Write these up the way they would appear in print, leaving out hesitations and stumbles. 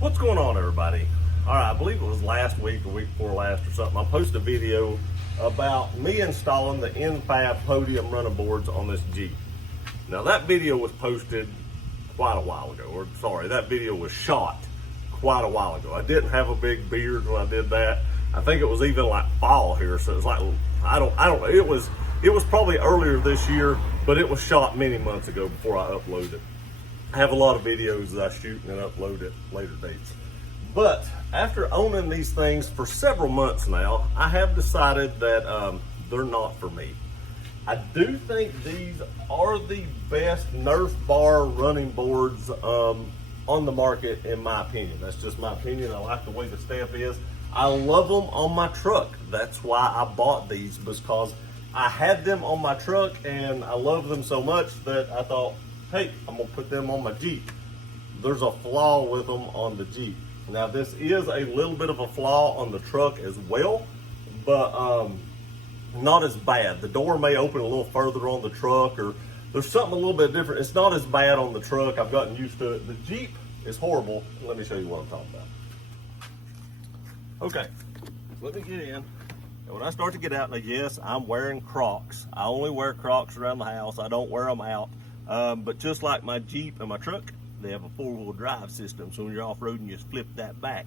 What's going on, everybody? All right, I believe it was last week or week before last or something. I posted a video about me installing the NFab podium running boards on this Jeep. Now that video was posted quite a while ago, or sorry, that video was shot quite a while ago. I didn't have a big beard when I did that. I think it was even like fall here, so it's like I don't know. It was probably earlier this year, but it was shot many months ago before I uploaded it. I have a lot of videos that I shoot and then upload at later dates. But after owning these things for several months now, I have decided that they're not for me. I do think these are the best Nerf bar running boards on the market, in my opinion. That's just my opinion. I like the way the step is. I love them on my truck. That's why I bought these, because I had them on my truck and I love them so much that I thought, hey, I'm gonna put them on my Jeep. There's a flaw with them on the Jeep. Now this is a little bit of a flaw on the truck as well, but not as bad. The door may open a little further on the truck, or there's something a little bit different. It's not as bad on the truck. I've gotten used to it. The Jeep is horrible. Let me show you what I'm talking about. Okay, let me get in. And when I start to get out, now yes, I'm wearing Crocs. I only wear Crocs around the house. I don't wear them out. But just like my Jeep and my truck, they have a four-wheel drive system. So when you're off-roading, you just flip that back.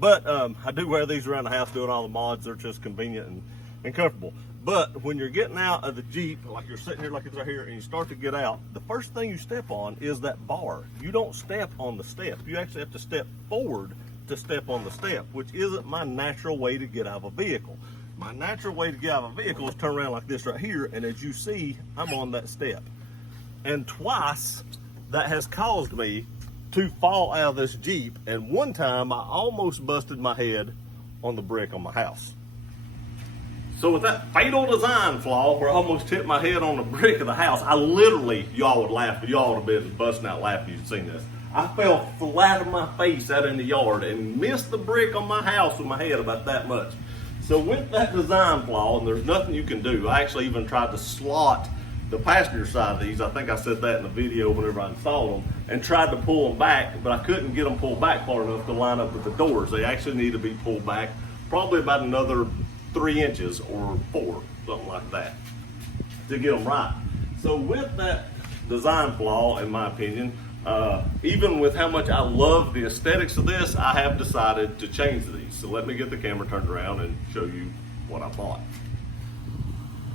But I do wear these around the house doing all the mods. They're just convenient and comfortable. But when you're getting out of the Jeep, like you're sitting here like it's right here, and you start to get out, the first thing you step on is that bar. You don't step on the step. You actually have to step forward to step on the step, which isn't my natural way to get out of a vehicle. My natural way to get out of a vehicle is turn around like this right here, and as you see, I'm on that step. And twice that has caused me to fall out of this Jeep, and one time I almost busted my head on the brick on my house. So with that fatal design flaw where I almost hit my head on the brick of the house, I literally, y'all would laugh, but y'all would have been busting out laughing if you'd seen this. I fell flat on my face out in the yard and missed the brick on my house with my head about that much. So with that design flaw, and there's nothing you can do, I actually even tried to slot the passenger side of these. I think I said that in the video whenever I installed them, and tried to pull them back, but I couldn't get them pulled back far enough to line up with the doors. They actually need to be pulled back probably about another 3 inches or 4, something like that, to get them right. So with that design flaw, in my opinion, even with how much I love the aesthetics of this, I have decided to change these. So let me get the camera turned around and show you what I bought.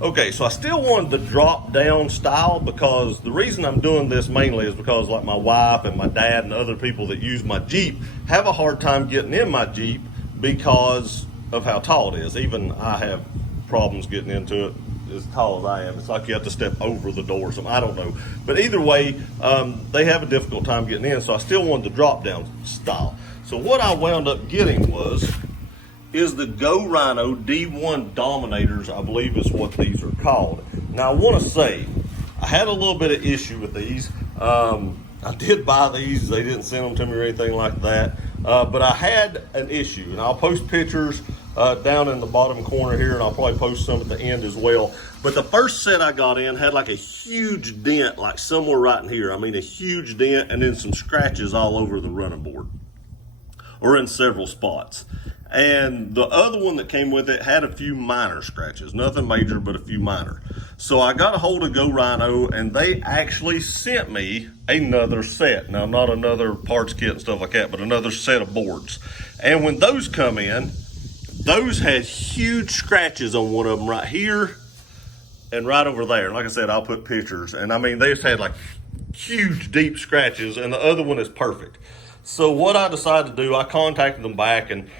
Okay, so I still wanted the drop down style, because the reason I'm doing this mainly is because like my wife and my dad and other people that use my Jeep have a hard time getting in my Jeep because of how tall it is. Even I have problems getting into it as tall as I am. It's like you have to step over the door or something. I don't know. But either way, they have a difficult time getting in, so I still wanted the drop down style. So what I wound up getting is the Go Rhino D1 Dominators, I believe is what these are called. Now I want to say, I had a little bit of issue with these. I did buy these, they didn't send them to me or anything like that. But I had an issue, and I'll post pictures down in the bottom corner here, and I'll probably post some at the end as well. But the first set I got in had like a huge dent, like somewhere right in here. I mean a huge dent, and then some scratches all over the running board, or in several spots. And the other one that came with it had a few minor scratches, nothing major, but a few minor. So I got a hold of Go Rhino, and they actually sent me another set. Now, not another parts kit and stuff like that, but another set of boards. And when those come in, those had huge scratches on one of them right here and right over there. And like I said, I'll put pictures. And I mean, they just had like huge, deep scratches, and the other one is perfect. So what I decided to do, I contacted them back, and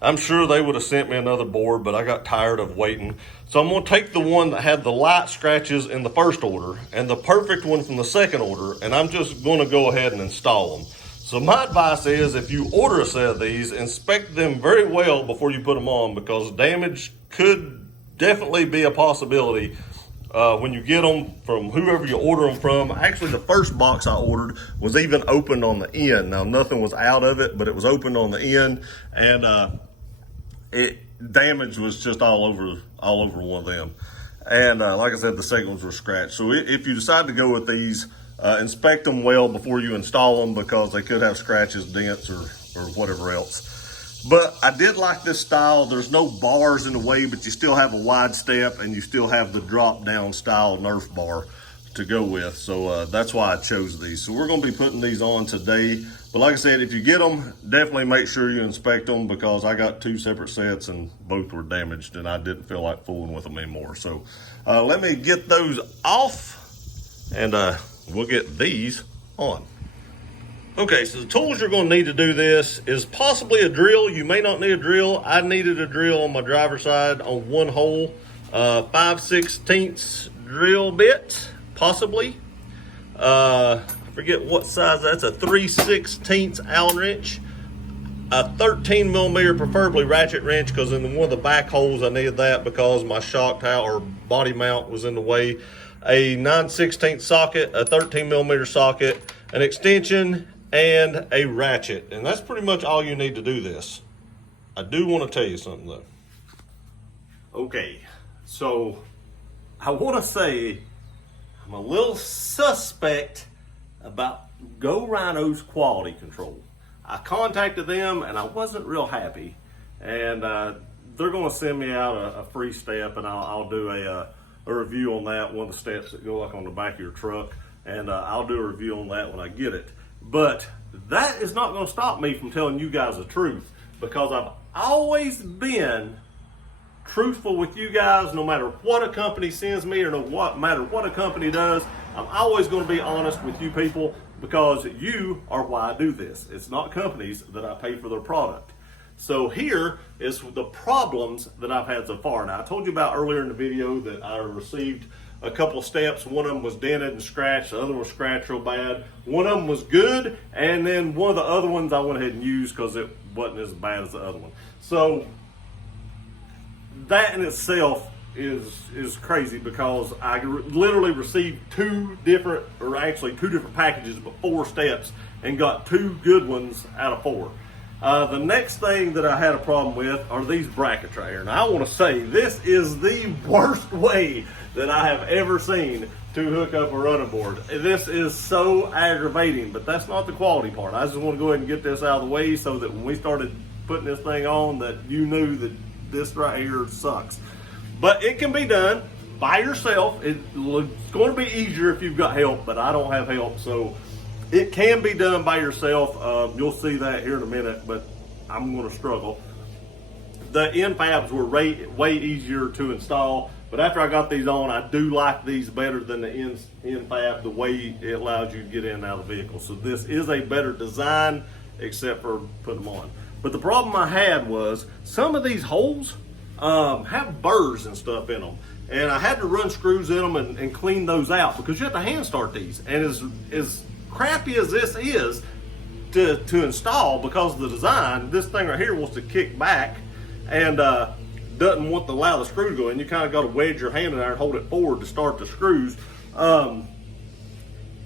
I'm sure they would have sent me another board, but I got tired of waiting. So I'm going to take the one that had the light scratches in the first order and the perfect one from the second order, and I'm just going to go ahead and install them. So my advice is, if you order a set of these, inspect them very well before you put them on, because damage could definitely be a possibility when you get them from whoever you order them from. Actually, the first box I ordered was even opened on the end. Now, nothing was out of it, but it was opened on the end, and damage was just all over one of them. And like I said, the second ones were scratched. So if you decide to go with these, inspect them well before you install them because they could have scratches, dents, or whatever else. But I did like this style. There's no bars in the way, but you still have a wide step and you still have the drop down style Nerf bar to go with. So that's why I chose these. So we're gonna be putting these on today. But like I said, if you get them, definitely make sure you inspect them because I got 2 separate sets and both were damaged and I didn't feel like fooling with them anymore. So let me get those off and we'll get these on. Okay, so the tools you're gonna need to do this is possibly a drill. You may not need a drill. I needed a drill on my driver's side on one hole, 5/16 drill bit, possibly. I forget what size that's, a 3/16 Allen wrench, a 13 millimeter, preferably ratchet wrench, because in one of the back holes I needed that because my shock tower or body mount was in the way. A 9/16 socket, a 13 millimeter socket, an extension, and a ratchet. And that's pretty much all you need to do this. I do want to tell you something though. Okay, so I want to say I'm a little suspect about Go Rhino's quality control. I contacted them and I wasn't real happy, and they're going to send me out a free step, and I'll do a review on that, one of the steps that go like on the back of your truck, and I'll do a review on that when I get it. But that is not going to stop me from telling you guys the truth, because I've always been truthful with you guys. No matter what a company sends me or no matter what a company does, I'm always going to be honest with you people, because you are why I do this. It's not companies that I pay for their product. So here is the problems that I've had so far. Now I told you about earlier in the video that I received a couple of steps. One of them was dented and scratched, the other one was scratched real bad. One of them was good, and then one of the other ones I went ahead and used because it wasn't as bad as the other one. So that in itself is crazy, because I literally received two different packages, but 4 steps, and got 2 good ones out of 4. The next thing that I had a problem with are these brackets right here. Now I want to say this is the worst way that I have ever seen to hook up a running board. This is so aggravating, but that's not the quality part. I just want to go ahead and get this out of the way so that when we started putting this thing on, that you knew that this right here sucks. But it can be done by yourself. It's going to be easier if you've got help, but I don't have help, so it can be done by yourself. You'll see that here in a minute, but I'm going to struggle. The NFabs were way easier to install, but after I got these on, I do like these better than the NFab, the way it allows you to get in and out of the vehicle. So this is a better design, except for putting them on. But the problem I had was some of these holes have burrs and stuff in them, and I had to run screws in them and clean those out, because you have to hand start these. And as crappy as this is to install, because of the design, this thing right here wants to kick back and doesn't want to allow the screw to go in. You kind of got to wedge your hand in there and hold it forward to start the screws.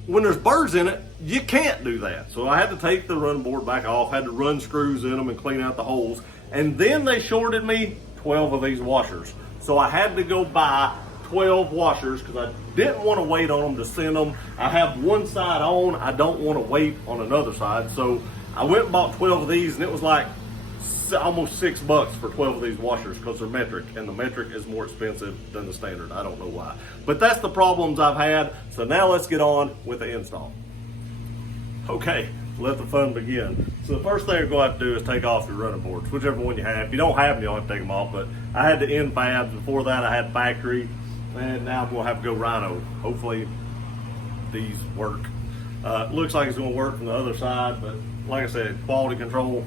When there's burrs in it, you can't do that. So I had to take the running board back off, had to run screws in them and clean out the holes. And then they shorted me 12 of these washers. So I had to go buy 12 washers because I didn't want to wait on them to send them. I have one side on, I don't want to wait on another side. So I went and bought 12 of these, and it was like almost $6 for 12 of these washers, because they're metric, and the metric is more expensive than the standard. I don't know why, but that's the problems I've had. So now let's get on with the install. Okay, let the fun begin. So the first thing you're going to have to do is take off your running boards, whichever one you have. If you don't have them, you'll have to take them off, but I had the NFabs. Before that I had factory, and now I'm going to have to Go Rhino. Hopefully these work. Looks like it's going to work from the other side, but like I said, quality control.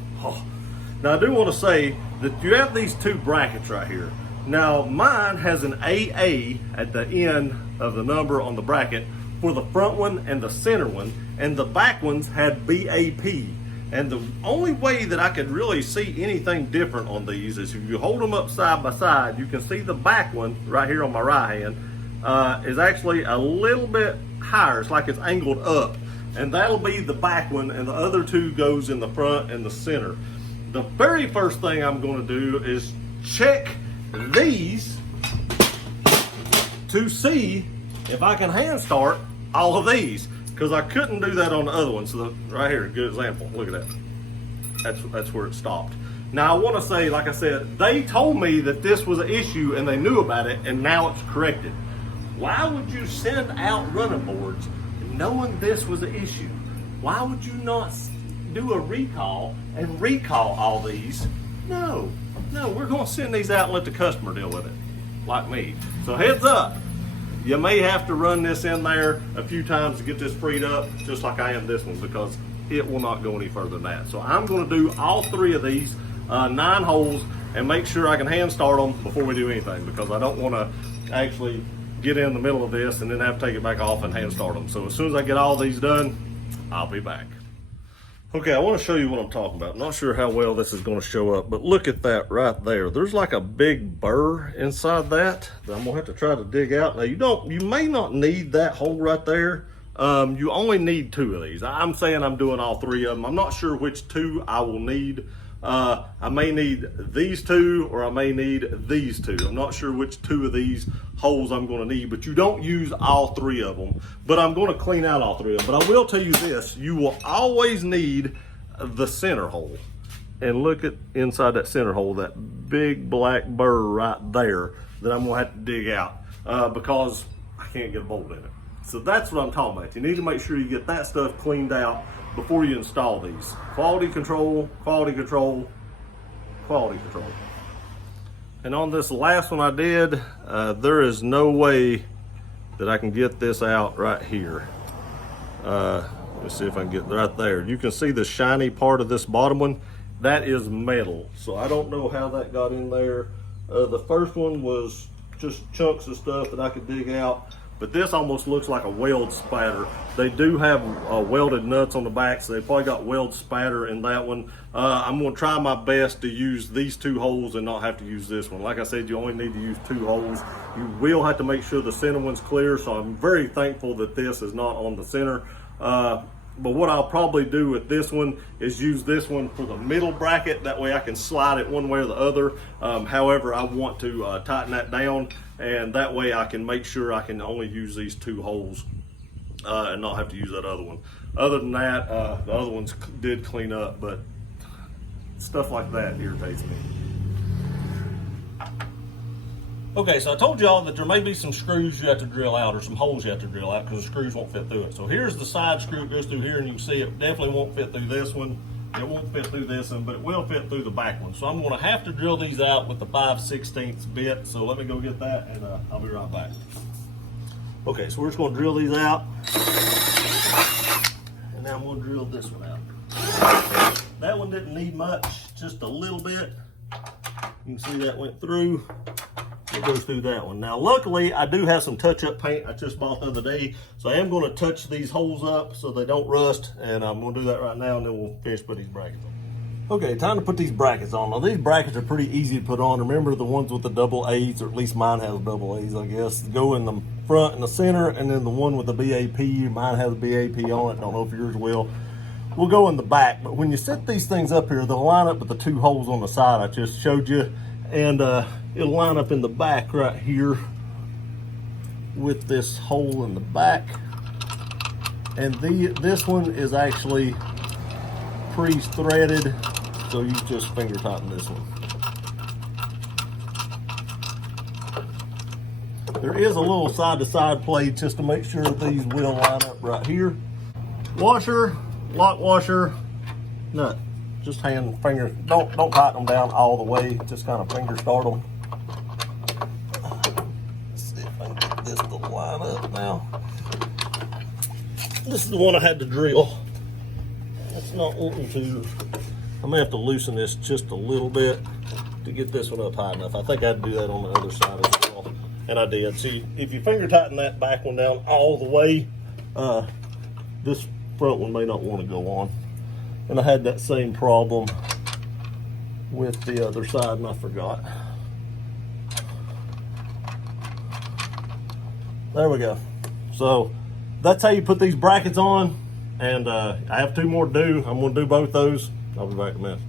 Now I do want to say that you have these 2 brackets right here. Now mine has an AA at the end of the number on the bracket for the front one and the center one, and the back ones had BAP. And the only way that I could really see anything different on these is if you hold them up side by side, you can see the back one right here on my right hand is actually a little bit higher. It's like it's angled up, and that'll be the back one, and the other 2 goes in the front and the center. The very first thing I'm going to do is check these to see if I can hand start all of these. because I couldn't do that on the other one. So right here, good example. Look at that. That's where it stopped. Now I want to say, like I said, they told me that this was an issue and they knew about it, and now it's corrected. Why would you send out running boards knowing this was an issue? Why would you not do a recall and recall all these? No, we're going to send these out and let the customer deal with it, like me. So heads up, you may have to run this in there a few times to get this freed up, just like I am this one, because it will not go any further than that. So I'm going to do all 3 of these 9 holes and make sure I can hand start them before we do anything, because I don't want to actually get in the middle of this and then have to take it back off and hand start them. So as soon as I get all these done, I'll be back. Okay, I want to show you what I'm talking about. I'm not sure how well this is going to show up, but look at that right there. There's like a big burr inside that I'm going to have to try to dig out. Now you may not need that hole right there. You only need 2 of these. I'm saying I'm doing all 3 of them. I'm not sure which 2 I will need. I may need these 2 or I may need these 2. I'm not sure which 2 of these holes I'm going to need, but you don't use all 3 of them. But I'm going to clean out all 3 of them. But I will tell you this, you will always need the center hole. And look at inside that center hole, that big black burr right there that I'm going to have to dig out because I can't get a bolt in it. So that's what I'm talking about. You need to make sure you get that stuff cleaned out before you install these. Quality control, quality control, quality control. And on this last one I did, there is no way that I can get this out right here. Let's see if I can get right there. You can see the shiny part of this bottom one. That is metal. So I don't know how that got in there. The first one was just chunks of stuff that I could dig out. But this almost looks like a weld spatter. They do have welded nuts on the back, so they probably got weld spatter in that one. I'm gonna try my best to use these 2 holes and not have to use this one. Like I said, you only need to use 2 holes. You will have to make sure the center one's clear, so I'm very thankful that this is not on the center. But what I'll probably do with this one is use this one for the middle bracket. That way I can slide it one way or the other. However, I want to tighten that down, and that way I can make sure I can only use these 2 holes and not have to use that other one. Other than that, the other ones did clean up, but stuff like that irritates me. Okay, so I told y'all that there may be some screws you have to drill out or some holes you have to drill out because the screws won't fit through it. So here's the side screw that goes through here, and you can see it definitely won't fit through this one. It won't fit through this one, but it will fit through the back one. So I'm gonna have to drill these out with the 5/16 bit. So let me go get that and I'll be right back. Okay, so we're just gonna drill these out. And now I'm gonna drill this one out. That one didn't need much, just a little bit. You can see that went through. It goes through that one. Now, luckily, I do have some touch-up paint I just bought the other day, so I am going to touch these holes up so they don't rust, and I'm going to do that right now, and then we'll finish putting these brackets on. Okay, time to put these brackets on. Now, these brackets are pretty easy to put on. Remember the ones with the double A's, or at least mine has double A's, I guess. Go in the front and the center, and then the one with the BAP, mine has a BAP on it. Don't know if yours will. We'll go in the back, but when you set these things up here, they'll line up with the 2 holes on the side I just showed you, and it'll line up in the back right here with this hole in the back. And this one is actually pre-threaded, so you just finger tighten this one. There is a little side-to-side plate just to make sure these will line up right here. Washer, lock washer, nut. Just hand, finger, don't tighten them down all the way, just kind of finger start them. Let's see if I can get this to line up now. This is the one I had to drill. That's not wanting to. I may have to loosen this just a little bit to get this one up high enough. I think I had to do that on the other side as well, and I did. See, if you finger tighten that back one down all the way, this front one may not want to go on. And I had that same problem with the other side, and I forgot. There we go. So that's how you put these brackets on, and I have 2 more to do. I'm going to do both those. I'll be back in a minute.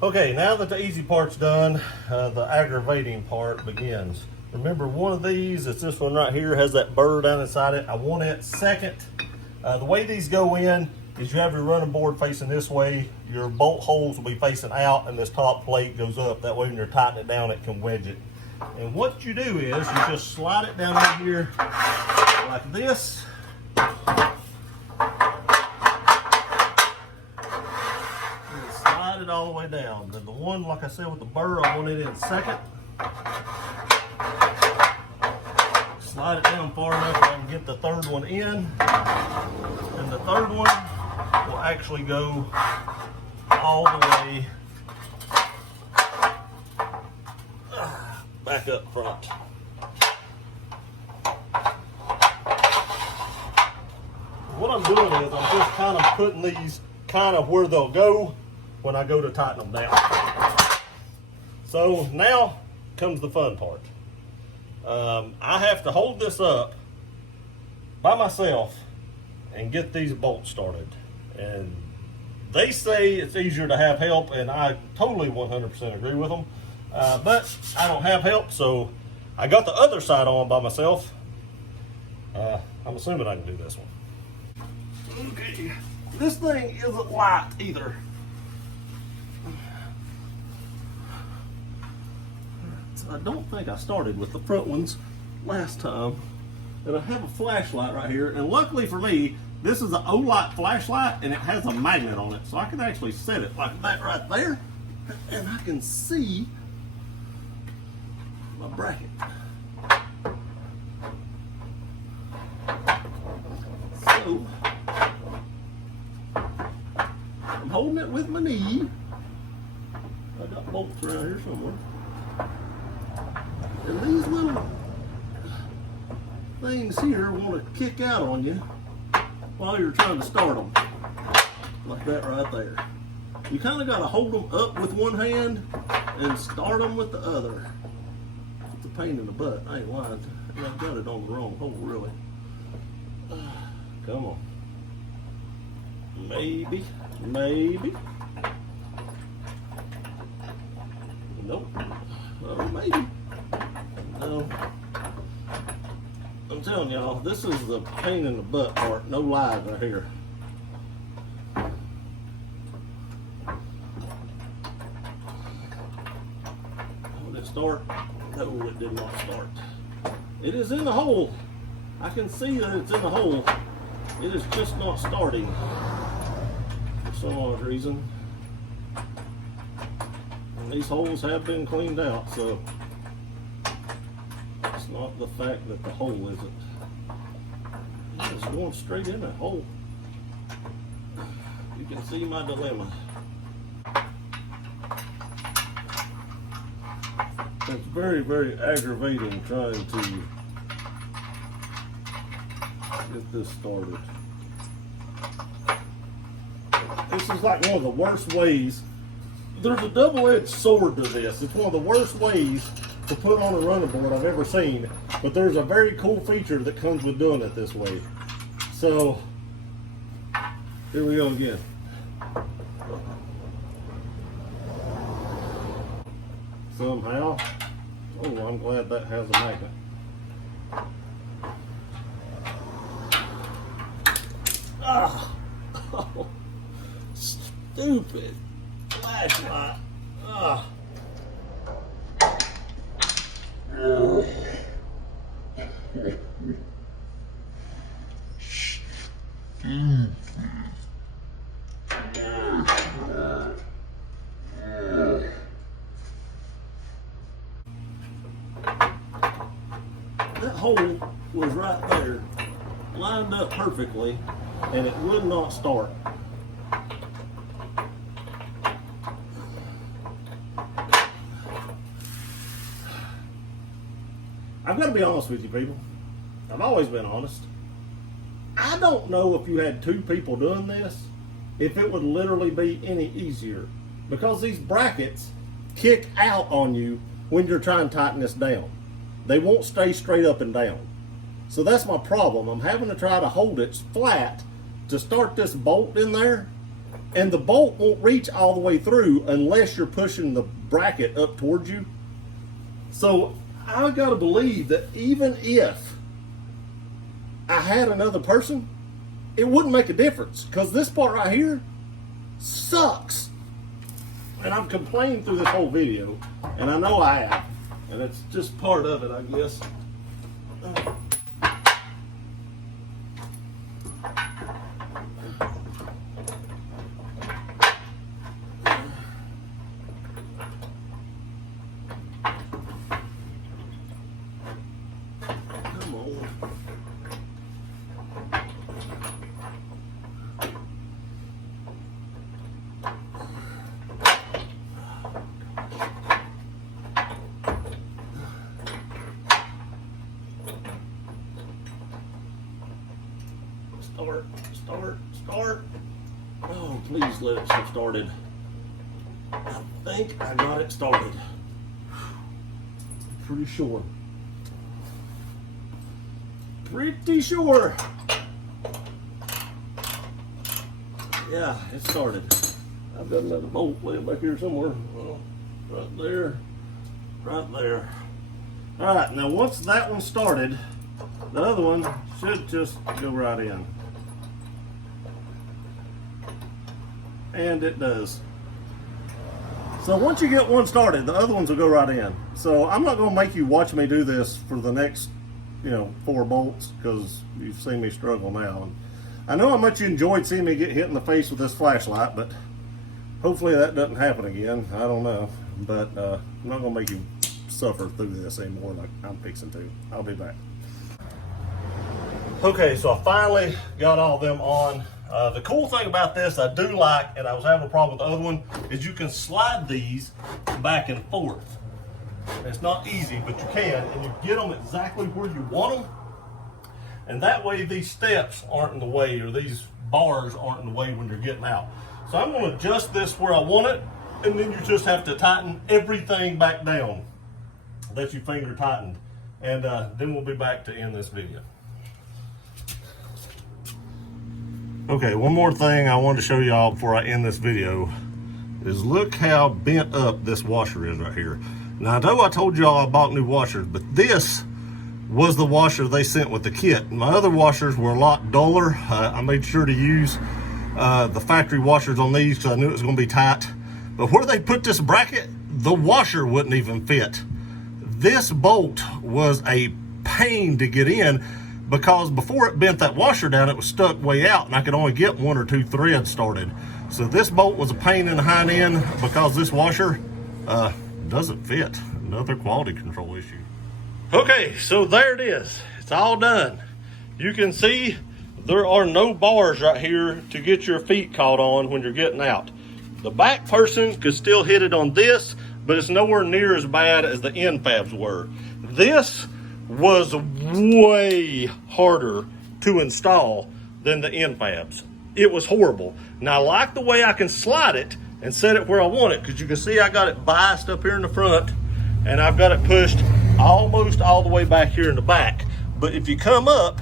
Okay, now that the easy part's done, the aggravating part begins. Remember, one of these, it's this one right here, has that burr down inside it. I want it second. The way these go in is you have your running board facing this way, your bolt holes will be facing out, and this top plate goes up. That way when you're tightening it down, it can wedge it. And what you do is you just slide it down in here like this. And slide it all the way down. Then the one, like I said, with the burr, I want it in second. Slide it down far enough so I can get the third one in. And the third one will actually go all the way back up front. What I'm doing is I'm just kind of putting these kind of where they'll go when I go to tighten them down. So now comes the fun part. I have to hold this up by myself and get these bolts started. And they say it's easier to have help, and I totally 100% agree with them. But I don't have help, so I got the other side on by myself. I'm assuming I can do this one. Okay, this thing isn't light either. I don't think I started with the front ones last time. And I have a flashlight right here, and luckily for me, this is an Olight flashlight, and it has a magnet on it, so I can actually set it like that right there, and I can see my bracket. So I'm holding it with my knee. I got bolts around here somewhere. And these little things here want to kick out on you while you're trying to start them. Like that right there. You kind of got to hold them up with one hand and start them with the other. It's a pain in the butt, I ain't lying. I've got it on the wrong hole, really. Come on. Maybe. Nope. Oh, maybe. No. I'm telling y'all, this is the pain in the butt part. No lies right here. Would it start? No, it did not start. It is in the hole. I can see that it's in the hole. It is just not starting for some odd reason. And these holes have been cleaned out, so it's not the fact that the hole isn't. It's going straight in that hole. You can see my dilemma. It's very, very aggravating trying to get this started. This is like one of the worst ways. There's a double-edged sword to this. It's one of the worst ways to put on a running board I've ever seen, but there's a very cool feature that comes with doing it this way. So here we go again. Somehow, oh, I'm glad that has a magnet. Ah, oh, stupid flashlight. Ah. That hole was right there, lined up perfectly, and it would not start. I've got to be honest with you people. I've always been honest. I don't know if you had two people doing this, if it would literally be any easier. Because these brackets kick out on you when you're trying to tighten this down. They won't stay straight up and down. So that's my problem. I'm having to try to hold it flat to start this bolt in there. And the bolt won't reach all the way through unless you're pushing the bracket up towards you. So I gotta believe that even if I had another person, it wouldn't make a difference, because this part right here sucks. And I've complained through this whole video, and I know I have, and it's just part of it, I guess. Start. Oh, please let it get started. I think I got it started. Pretty sure. Yeah, it started. I've got another bolt laying back here somewhere. Well, right there. Right there. All right, now once that one started, the other one should just go right in. And it does. So once you get one started, the other ones will go right in. So I'm not going to make you watch me do this for the next, 4 bolts, because you've seen me struggle now. And I know how much you enjoyed seeing me get hit in the face with this flashlight, but hopefully that doesn't happen again. I don't know, but I'm not going to make you suffer through this anymore like I'm fixing to. I'll be back. Okay, so I finally got all them on. The cool thing about this I do like, and I was having a problem with the other one, is you can slide these back and forth. It's not easy, but you can, and you get them exactly where you want them. And that way these steps aren't in the way, or these bars aren't in the way when you're getting out. So I'm going to adjust this where I want it, and then you just have to tighten everything back down that you finger tightened. And then we'll be back to end this video. Okay, one more thing I wanted to show y'all before I end this video is look how bent up this washer is right here. Now I know I told y'all I bought new washers, but this was the washer they sent with the kit. My other washers were a lot duller. I made sure to use the factory washers on these because I knew it was going to be tight. But where they put this bracket, the washer wouldn't even fit. This bolt was a pain to get in, because before it bent that washer down, it was stuck way out, and I could only get 1 or 2 threads started. So this bolt was a pain in the hind end because this washer doesn't fit. Another quality control issue. Okay, so there it is. It's all done. You can see there are no bars right here to get your feet caught on when you're getting out. The back person could still hit it on this, but it's nowhere near as bad as the NFabs were. This was way harder to install than the NFabs. It was horrible. Now I like the way I can slide it and set it where I want it, because you can see I got it biased up here in the front, and I've got it pushed almost all the way back here in the back. But if you come up,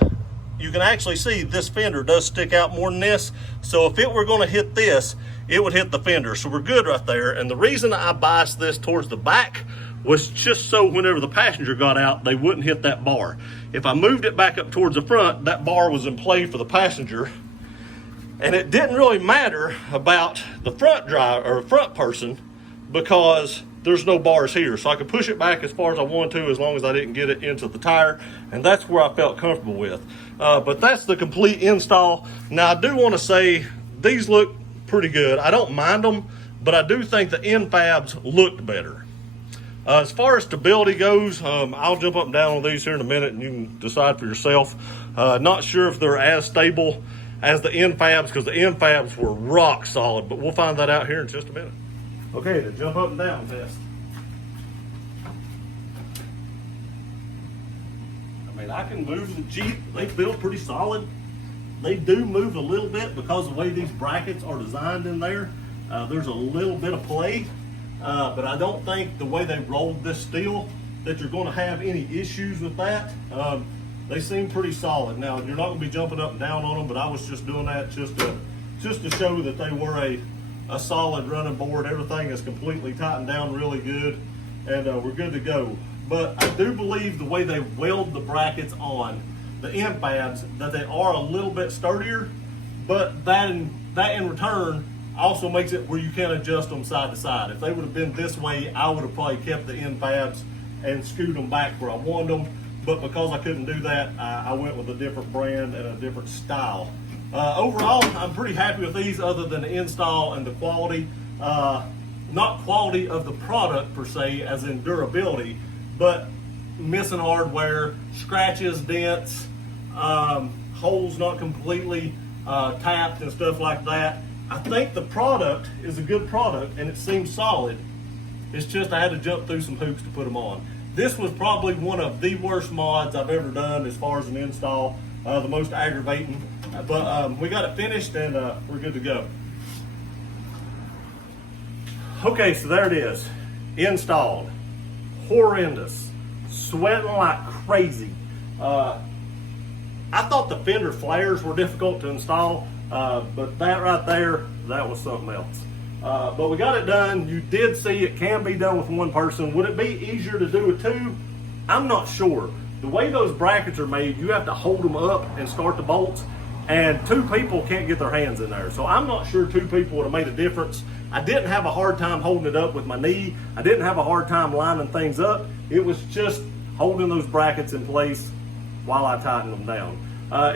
you can actually see this fender does stick out more than this. So if it were going to hit this, it would hit the fender. So we're good right there. And the reason I biased this towards the back was just so whenever the passenger got out, they wouldn't hit that bar. If I moved it back up towards the front, that bar was in play for the passenger. And it didn't really matter about the front driver or front person, because there's no bars here. So I could push it back as far as I wanted to, as long as I didn't get it into the tire. And that's where I felt comfortable with. But that's the complete install. Now I do want to say these look pretty good. I don't mind them, but I do think the NFabs looked better. As far as stability goes, I'll jump up and down on these here in a minute and you can decide for yourself. Not sure if they're as stable as the NFabs, because the NFabs were rock solid, but we'll find that out here in just a minute. Okay, the jump up and down test. I mean, I can move the Jeep. They feel pretty solid. They do move a little bit because of the way these brackets are designed in there. There's a little bit of play. But I don't think the way they rolled this steel that you're going to have any issues with that. They seem pretty solid. Now, you're not going to be jumping up and down on them, but I was just doing that just to show that they were a solid running board. Everything is completely tightened down really good, and we're good to go. but I do believe the way they weld the brackets on the NFabs, that they are a little bit sturdier, but that in return also makes it where you can adjust them side to side. If they would have been this way, I would have probably kept the NFabs and screwed them back where I wanted them, but because I couldn't do that, I went with a different brand and a different style. Overall, I'm pretty happy with these other than the install and the quality. Not quality of the product per se, as in durability, but missing hardware, scratches, dents, holes not completely tapped and stuff like that. I think the product is a good product and it seems solid. It's just I had to jump through some hoops to put them on. This was probably one of the worst mods I've ever done as far as an install, the most aggravating. But we got it finished and we're good to go. Okay, so there it is, installed. Horrendous, sweating like crazy. I thought the fender flares were difficult to install, but that right there, that was something else. But we got it done. You did see it can be done with one person. Would it be easier to do with two? I'm not sure. The way those brackets are made, you have to hold them up and start the bolts, and two people can't get their hands in there. So I'm not sure two people would have made a difference. I didn't have a hard time holding it up with my knee. I didn't have a hard time lining things up. It was just holding those brackets in place while I tightened them down.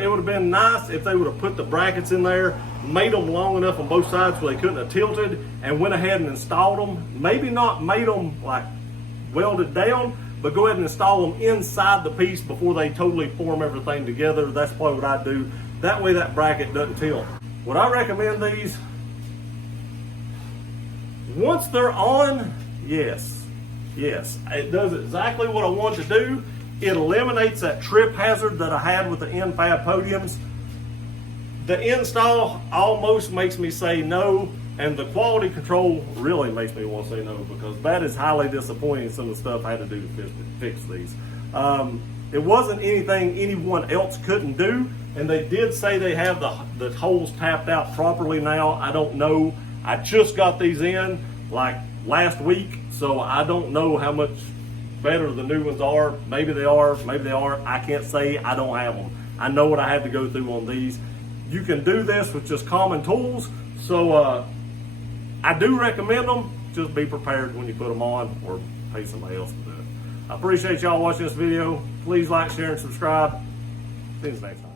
It would have been nice if they would have put the brackets in there, made them long enough on both sides so they couldn't have tilted, and went ahead and installed them. Maybe not made them like welded down, but go ahead and install them inside the piece before they totally form everything together. That's probably what I do. That way that bracket doesn't tilt. Would I recommend these? Once they're on, yes. Yes, it does exactly what I want to do. It eliminates that trip hazard that I had with the NFab podiums. The install almost makes me say no, and the quality control really makes me want to say no, because that is highly disappointing, some of the stuff I had to do to fix these. It wasn't anything anyone else couldn't do, and they did say they have the holes tapped out properly now. I don't know. I just got these in like last week, so I don't know how much better the new ones are. Maybe they are, maybe they aren't. I can't say. I don't have them. I know what I had to go through on these. You can do this with just common tools, so I do recommend them. Just be prepared when you put them on, or pay somebody else to do it. I appreciate y'all watching this video. Please like, share, and subscribe. See you next time.